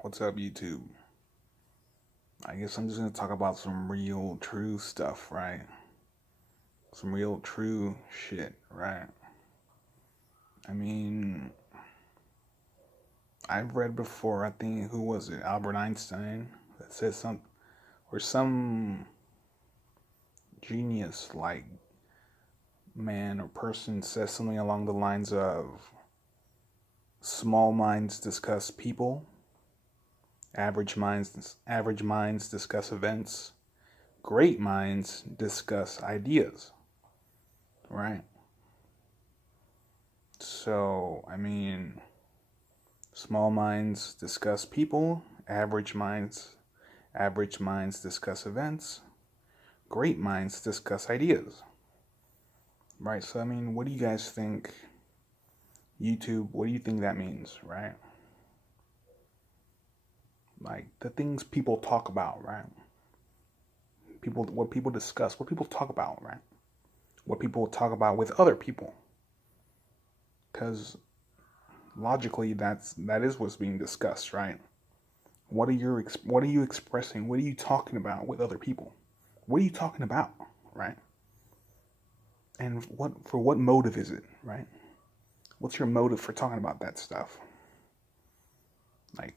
What's up, YouTube? I guess I'm just gonna talk about some real, true stuff, right? Some real, true shit, right? I mean, I've read before, I think, who was it? Albert Einstein, that said or some genius like man or person says something along the lines of small minds discuss people, average minds discuss events, great minds discuss ideas, right? So, I mean, small minds discuss people, average minds discuss events, great minds discuss ideas. Right? So, I mean, what do you guys think? YouTube, what do you think that means, right? Like the things people talk about, right? What people discuss, what people talk about, right? What people talk about with other people. Because logically, that is what's being discussed, right? What are you expressing? What are you talking about with other people? What are you talking about, right? And what motive is it, right? What's your motive for talking about that stuff? Like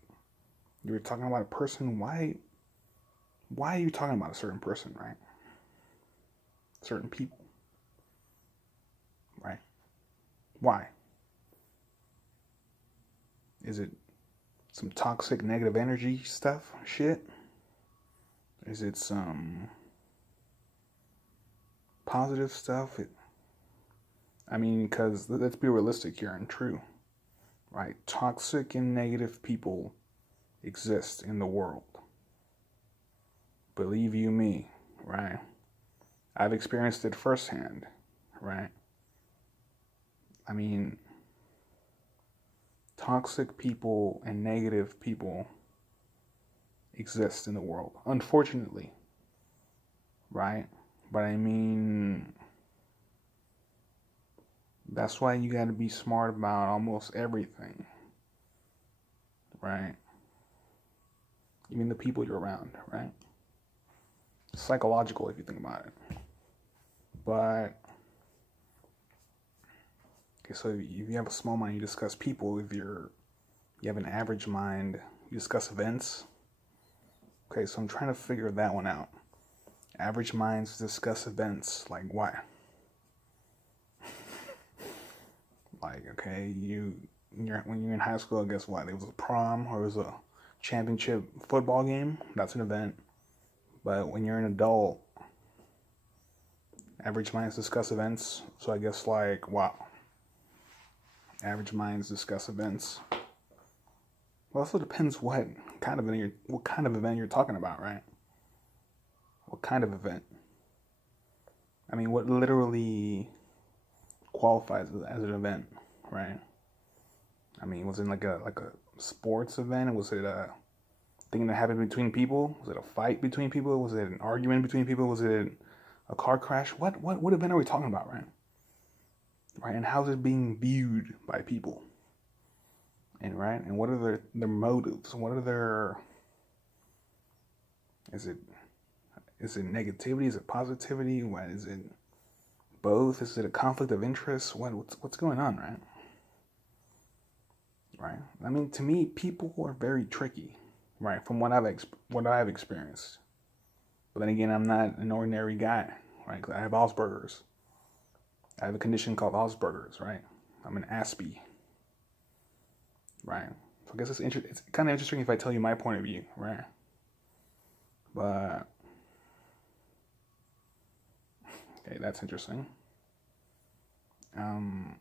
you're talking about a person, why are you talking about a certain person, right? Certain people, right? Why? Is it some toxic negative energy stuff, shit? Is it some positive stuff? I mean, because let's be realistic here and true, right? Toxic and negative people exist in the world. Believe you me, right? I've experienced it firsthand, right? I mean, toxic people and negative people exist in the world, unfortunately, right? But I mean, that's why you got to be smart about almost everything, right? Even the people you're around, right? Psychological if you think about it. But okay, so if you have a small mind, you discuss people. If you have an average mind, you discuss events. Okay, so I'm trying to figure that one out. Average minds discuss events. Like why? Like okay, when you're in high school, guess what? It was a prom or it was a championship football game. That's an event. But when you're an adult, average minds discuss events. So I guess like wow, average minds discuss events. Well, it also depends what kind of event you're talking about, right? What kind of event? I mean, what literally qualifies as an event, right? I mean, was it like a sports event? Was it a thing that happened between people? Was it a fight between people? Was it an argument between people? Was it a car crash? What event are we talking about, right? Right, and how's it being viewed by people? And right, and what are their motives? What are their is it is it negativity? Is it positivity? What is it? Both? Is it a conflict of interest? What's going on, right? Right. I mean, to me, people are very tricky, right? From what I've experienced. But then again, I'm not an ordinary guy, right? 'Cause I have Asperger's. I have a condition called Asperger's, right? I'm an Aspie, right? So I guess it's kind of interesting if I tell you my point of view, right? But okay, that's interesting. Um,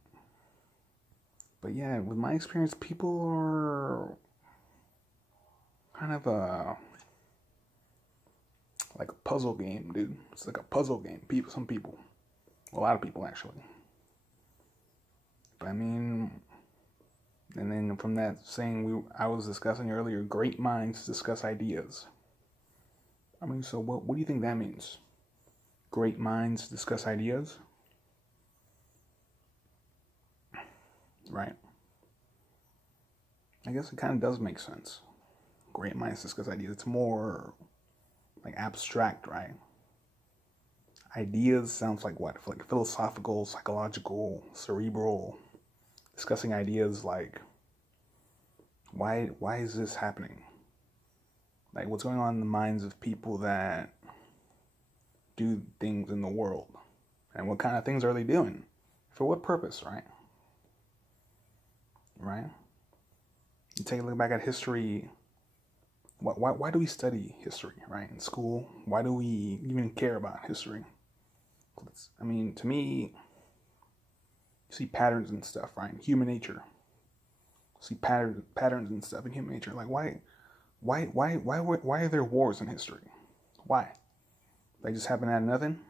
but yeah, with my experience, people are kind of like a puzzle game, dude. It's like a puzzle game. Some people, a lot of people actually. But I mean, and then from that saying I was discussing earlier, great minds discuss ideas. I mean, so what do you think that means? Great minds discuss ideas, right? I guess it kind of does make sense. great minds discuss ideas. It's more like abstract, right? Ideas sounds like what? Like philosophical, psychological, cerebral. Discussing ideas like why is this happening? Like what's going on in the minds of people that do things in the world, and what kind of things are they doing? For what purpose, right? Right? You take a look back at history. Why do we study history, right? In school, why do we even care about history? I mean, to me, you see patterns and stuff, right? Human nature. You see patterns and stuff in human nature. Like why are there wars in history? Why? They just happen out of nothing.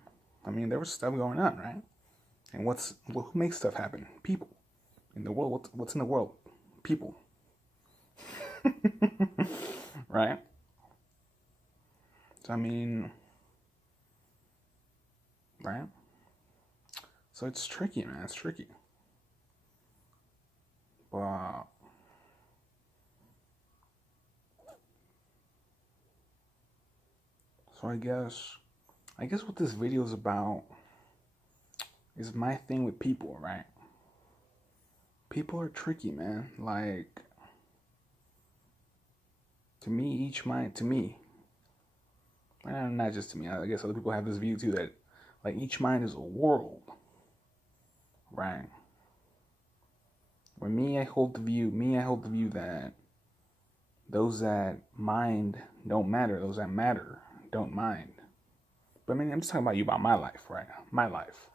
I mean, there was stuff going on, right? And who makes stuff happen? People in the world. What's in the world? People, right? So I mean, right? So it's tricky, man. It's tricky. But so I guess what this video is about is my thing with people, right? People are tricky, man. Like, to me, not just to me, I guess other people have this view too, that like each mind is a world, right? Where I hold the view that those that mind don't matter, those that matter don't mind. But I mean, I'm just talking about my life, right? My life.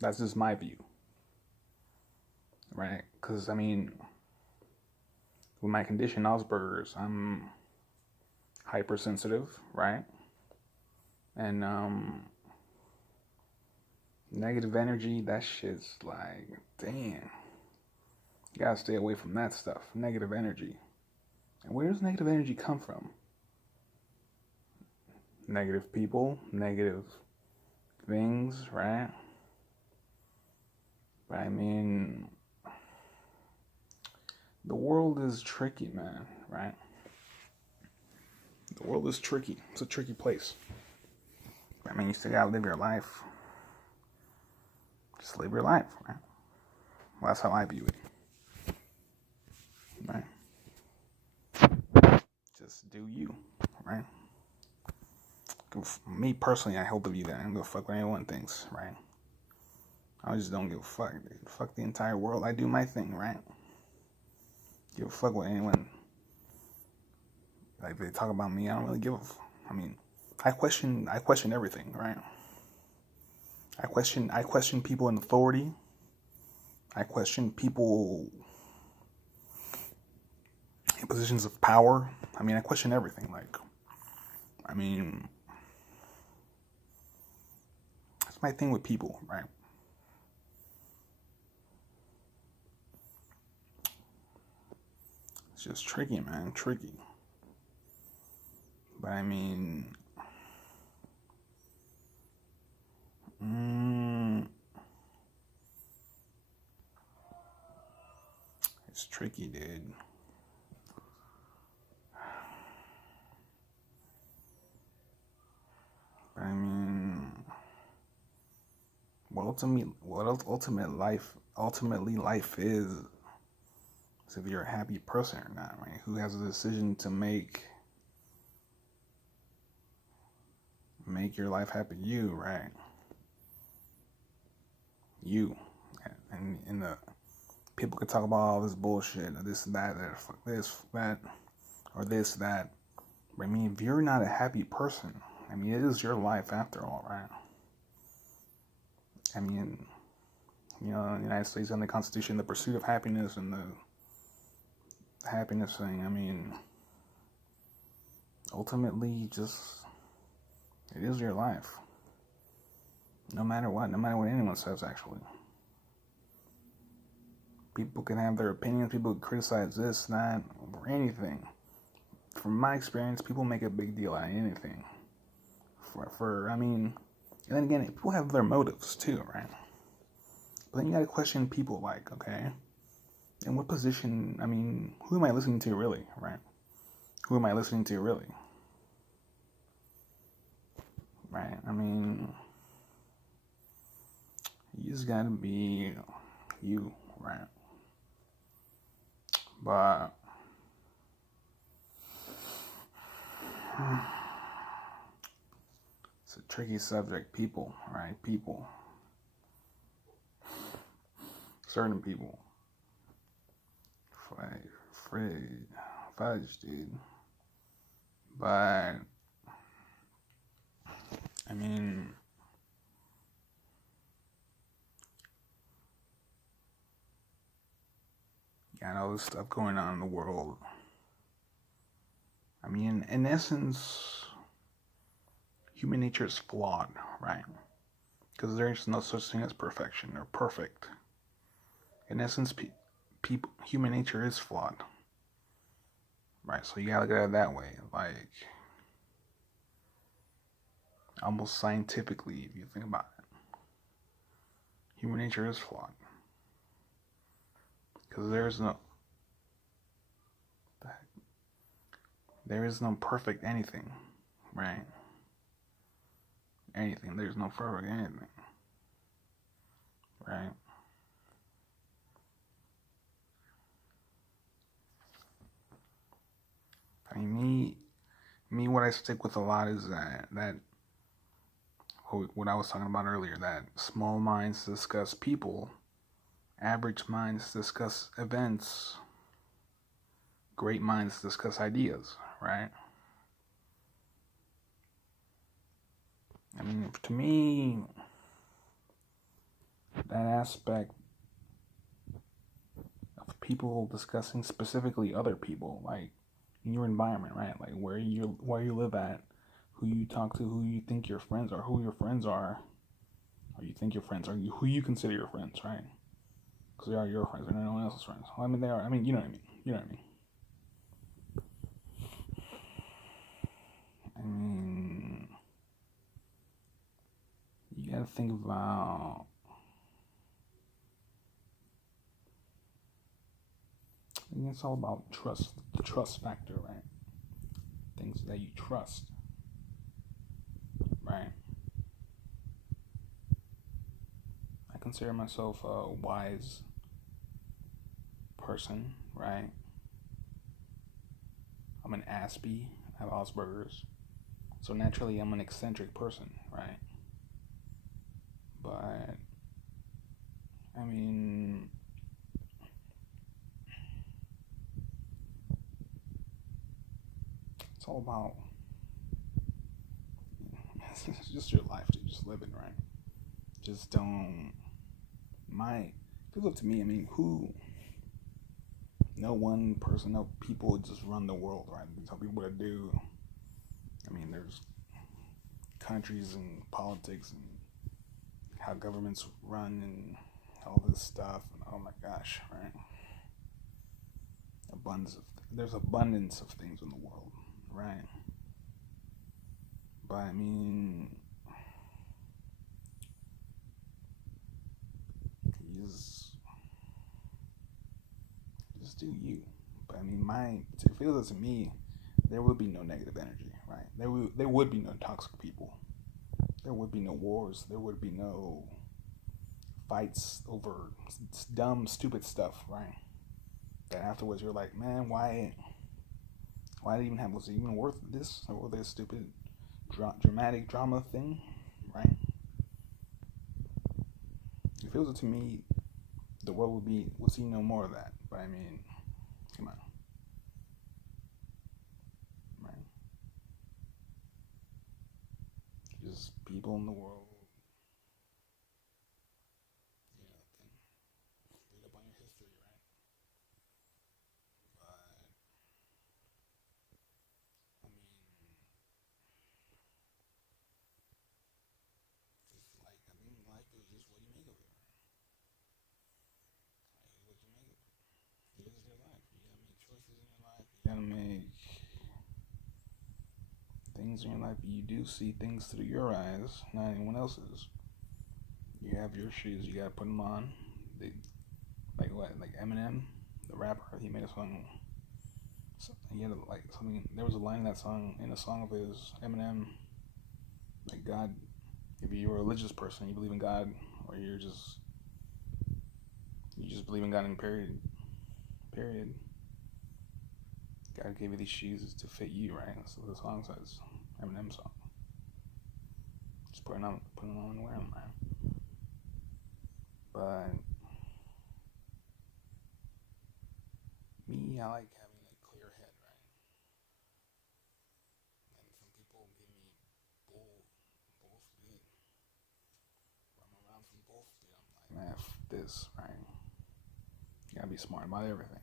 That's just my view, right? Because I mean, with my condition, Asperger's, I'm hypersensitive, right? And negative energy, that shit's like, damn. You gotta stay away from that stuff. Negative energy. And where does negative energy come from? Negative people, negative things, right? But I mean, the world is tricky, man, right? The world is tricky. It's a tricky place. I mean, you still gotta live your life. Just live your life, right? Well, that's how I view it. Right? Just do you, right? Me personally, I hold the view that I don't give a fuck what anyone thinks, right? I just don't give a fuck, dude. Fuck the entire world. I do my thing, right? Give a fuck what anyone, like, they talk about me. I don't really give a I mean, I question everything, right? I question people in authority. I question people in positions of power. I mean, I question everything. Like, I mean, that's my thing with people, right? It's just tricky, man. Tricky. But I mean, it's tricky, dude. But I mean, what ultimately life is if you're a happy person or not, right? Who has a decision to make your life happy? You, right? You. And the people could talk about all this bullshit, or this, that, fuck this, that, or this, that. But I mean, if you're not a happy person, I mean, it is your life after all, right? I mean, you know, in the United States, and the Constitution, the pursuit of happiness and the happiness thing, I mean, ultimately, just, it is your life. No matter what anyone says, actually. People can have their opinions, people can criticize this, that, or anything. From my experience, people make a big deal out of anything. I mean, and then again, people have their motives too, right? But then you gotta question people like, okay, in what position, I mean, who am I listening to really, right? who am I listening to really? Right? I mean, you just gotta be you, right? But it's a tricky subject. People, right? People. Certain people. Fudge, dude. But, I mean, you got all this stuff going on in the world. I mean, in essence, human nature is flawed, right? Because there's no such thing as perfection or perfect. In essence, human nature is flawed, right? So you gotta look at it that way, like almost scientifically, if you think about it. Human nature is flawed because there is no perfect anything, right? Anything. There's no perfect anything, right? I mean, me, what I stick with a lot is that what I was talking about earlier. That small minds discuss people, average minds discuss events, great minds discuss ideas, right? I mean, to me, that aspect of people discussing specifically other people, like in your environment, right? Like where you live at, who you talk to, who you think your friends are, who your friends are, or you think your friends are, who you consider your friends, right? Because they are your friends, they're no one else's friends. Well, I mean, they are. I mean, you know what I mean. You know what I mean. I mean, you gotta think about. I mean, it's all about trust, the trust factor, right? Things that you trust, right? I consider myself a wise person, right? I'm an Aspie. I have Asperger's. So naturally, I'm an eccentric person, right? But, I mean, it's all about, it's just your life to just live it, right? Just don't, if it's up to me, I mean, no one person, no people just run the world, right? They tell people what to do. I mean, there's countries and politics and how governments run and all this stuff. And oh my gosh, right? There's abundance of things in the world, right? But I mean, just do you. But I mean, if it feels to me, there would be no negative energy, right? There would be no toxic people. There would be no wars. There would be no fights over dumb, stupid stuff, right? That afterwards you're like, man, why did it even have? Was it even worth this or this stupid, dramatic drama thing, right? If it was to me, the world would see no more of that. But I mean, come on, right? Just people in the world, read up on your history, right? But I mean, I think life is just what you make of it. What you make of it. It is your life. You gotta make choices in your life. You gotta make things in your life. You do see things through your eyes, not anyone else's. You have your shoes. You gotta put them on. They, like what? Like Eminem, the rapper. He made a song he had like something. There was a line in that song, in a song of his, Eminem, like God. If you're a religious person, you believe in God, or you just believe in God in period. Period. God gave you these shoes to fit you, right? That's what the song says. Eminem song. Just putting them on and wearing them, man. But me, I like having a clear head, right? And some people give me bullshit. I'm around some bullshit. I'm like, man, this, right? You gotta be smart about everything.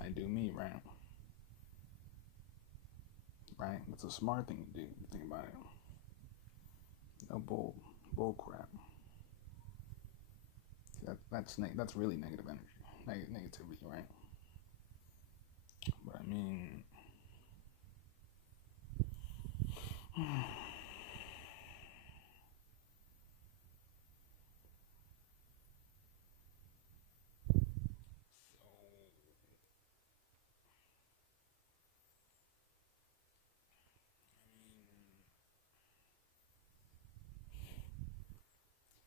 I do me, right? Right? It's a smart thing to do. You think about it. No bull crap. That's really negative energy, negativity, right? But I mean,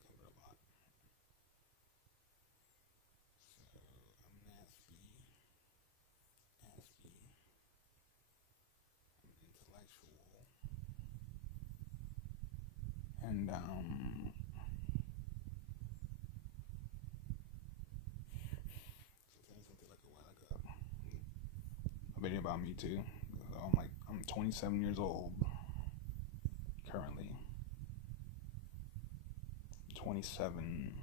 covered a lot. So I'm nasty, I'm intellectual, and something like a video about me too. I'm 27 years old currently. 27.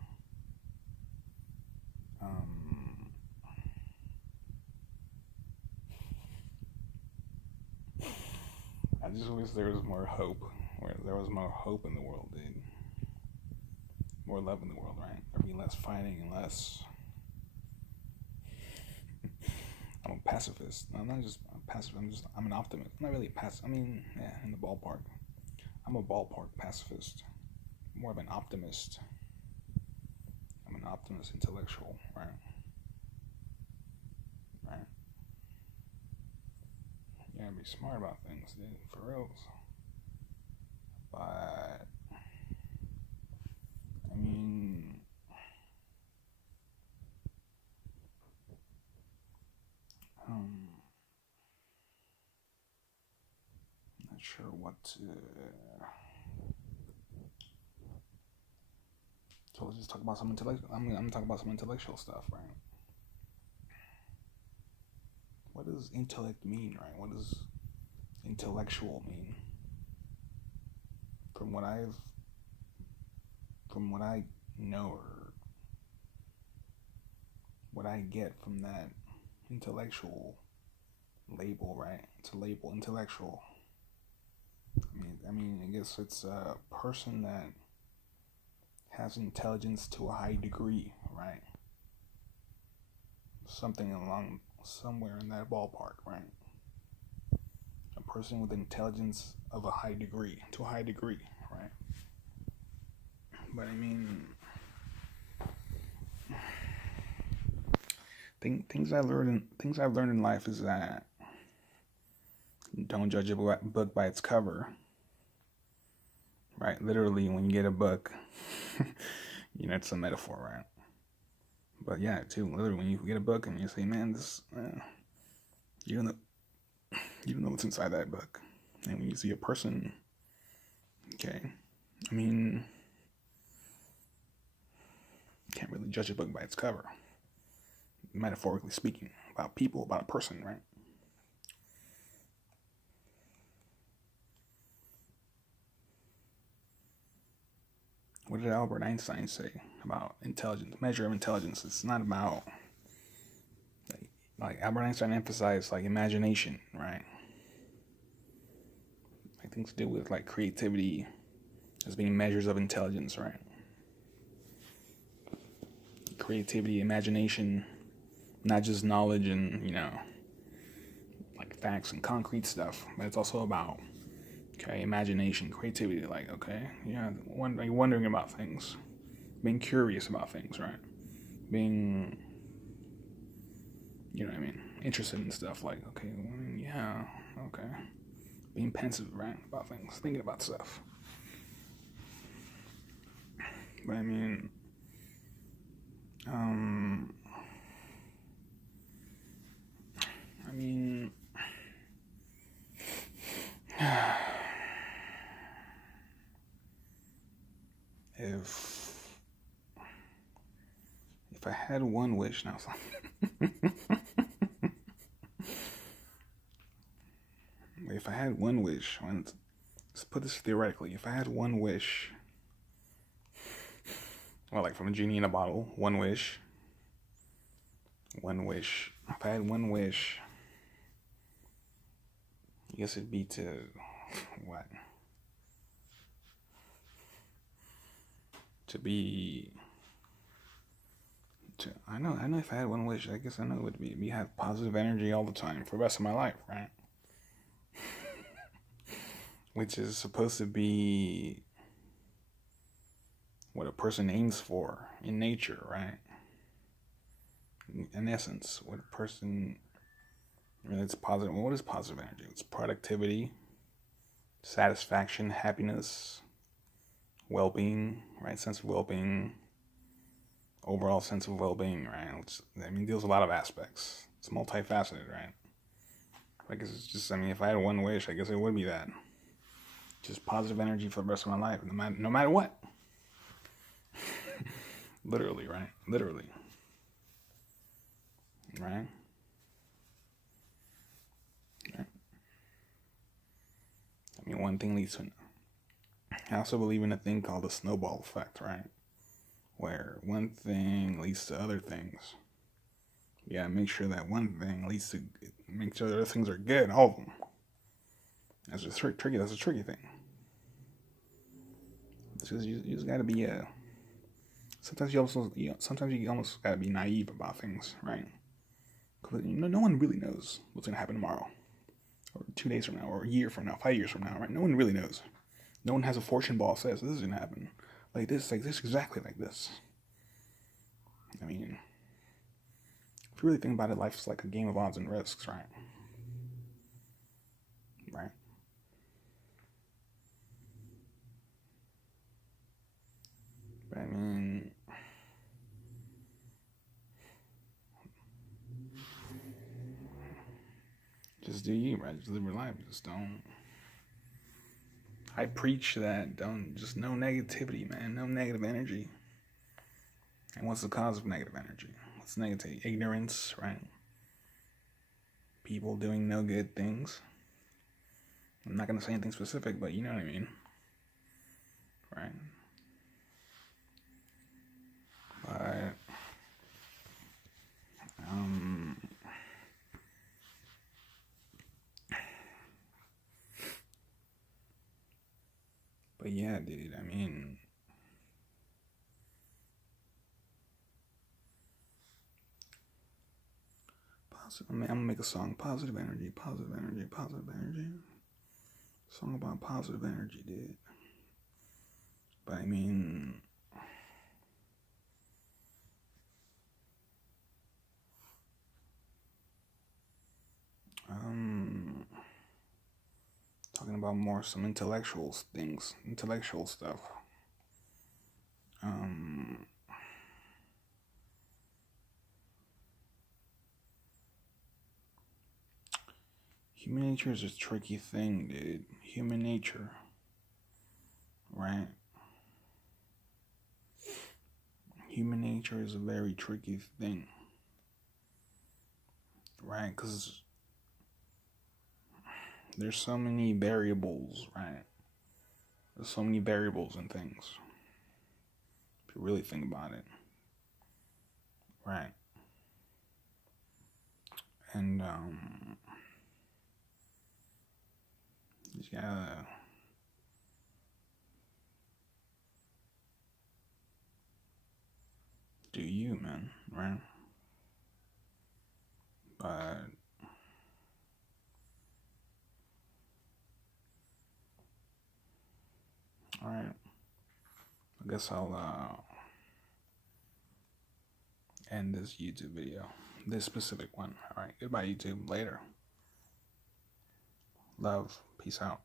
I just wish there was more hope. Where there was more hope in the world, dude. More love in the world, right? There'd be less fighting and less. I'm a pacifist. I'm not just a pacifist. I'm an optimist. I'm not really a pacifist. I mean, yeah, in the ballpark. I'm a ballpark pacifist. More of an optimist. I'm an optimist intellectual, right? Right? You gotta be smart about things, dude. For reals. But I mean, not sure what to. So let's just talk about some intellectual. I'm gonna talk about some intellectual stuff, right? What does intellect mean, right? What does intellectual mean? From what I know, or what I get from that intellectual label, right? It's a label, intellectual. I guess it's a person that has intelligence to a high degree, right? Something along somewhere in that ballpark, right? A person with intelligence of a high degree, to a high degree, right? But I mean, things I've learned in life is that don't judge a book by its cover, right? Literally, when you get a book, it's a metaphor, right? But yeah, too, literally, when you get a book and you say, man, this, you don't know what's inside that book. And when you see a person, okay, I mean, you can't really judge a book by its cover, metaphorically speaking, about people, about a person, right? What did Albert Einstein say about intelligence, measure of intelligence? It's not about, like Albert Einstein emphasized, like, imagination, right? Like things to do with like creativity as being measures of intelligence, right? Creativity, imagination, not just knowledge and, like facts and concrete stuff, but it's also about, okay, imagination, creativity, like, okay, yeah, wondering about things, being curious about things, right? Being, you know what I mean, interested in stuff like, okay, yeah, okay, being pensive, right, about things, thinking about stuff. But I mean, I mean, if I had one wish now, if I had one wish, let's put this theoretically, if I had one wish, well, like from a genie in a bottle, one wish. If I had one wish, I guess it'd be to what? I know if I had one wish, I guess I know it would be have positive energy all the time for the rest of my life, right? Which is supposed to be what a person aims for in nature, right? In essence, what a person, it's positive. What is positive energy? It's productivity, satisfaction, happiness, well-being, right? Sense of well-being, overall sense of well-being, right? Which, deals with a lot of aspects. It's multifaceted, right? I guess it's just, if I had one wish, I guess it would be that. Just positive energy for the rest of my life, no matter what. Literally, right? Literally. Right? One thing leads to another. I also believe in a thing called the snowball effect, right? Where one thing leads to other things. You gotta make sure that one thing make sure the other things are good, all of them. That's a tricky thing. Because you just gotta be sometimes you almost gotta be naive about things, right? Because no one really knows what's gonna happen tomorrow, or 2 days from now, or a year from now, 5 years from now, right? No one really knows. No one has a fortune ball that says this is gonna happen like this, exactly like this. If you really think about it, life's like a game of odds and risks, right? Right. But just do you, right? Just live your life. Just don't. I preach that. Just no negativity, man. No negative energy. And what's the cause of negative energy? What's negativity? Ignorance, right? People doing no good things. I'm not going to say anything specific, but you know what I mean. Right? But yeah, dude, I'm gonna make a song. Positive energy, positive energy, positive energy. Song about positive energy, dude. But talking about more some intellectual stuff. Human nature is a tricky thing, dude. Human nature, right? Human nature is a very tricky thing, right? Because there's so many variables, right? There's so many variables in things. If you really think about it, right? And you gotta do you, man, right? But all right, I guess I'll end this YouTube video. this specific one. All right, goodbye, YouTube. Later. Love. Peace out.